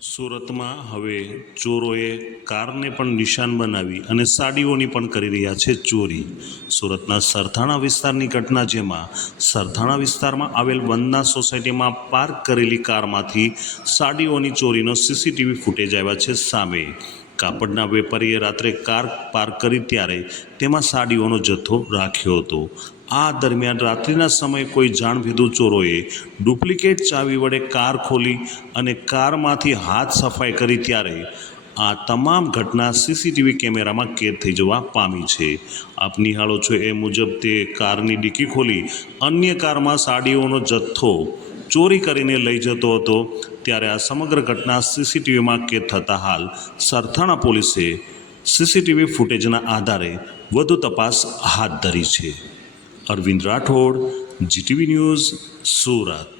સુરતમાં હવે ચોરોએ કારને પણ નિશાન બનાવી અને સાડીઓની પણ કરી રહ્યા છે ચોરી. સુરતના સરથાણા વિસ્તારની ઘટના જેમાં સરથાણા વિસ્તારમાં આવેલ વંદના સોસાયટીમાં પાર્ક કરેલી કારમાંથી સાડીઓની ચોરીનો સીસીટીવી ફૂટેજ આવ્યા છે સામે. કાપડના વેપારીએ રાત્રે કાર પાર્ક કરી ત્યારે તેમાં સાડીઓનો જથ્થો રાખ્યો હતો. આ દરમિયાન રાત્રિના સમયે કોઈ જાણભેદુ ચોરોએ ડુપ્લિકેટ ચાવી વડે કાર ખોલી અને કારમાંથી હાથ સફાઈ કરી ત્યારે આ તમામ ઘટના સીસીટીવી કેમેરામાં કેદ થઈ જવા પામી છે. આપ નિહાળો છો એ મુજબ તે કારની ડીકી ખોલી અન્ય કારમાં સાડીઓનો જથ્થો ચોરી કરીને લઈ જતો હતો, ત્યારે આ સમગ્ર ઘટના સીસીટીવીમાં કેદ થતાં હાલ સરથાણા પોલીસે સીસીટીવી ફૂટેજના આધારે વધુ તપાસ હાથ ધરી છે. Arvind Rathod, GTV news, Surat.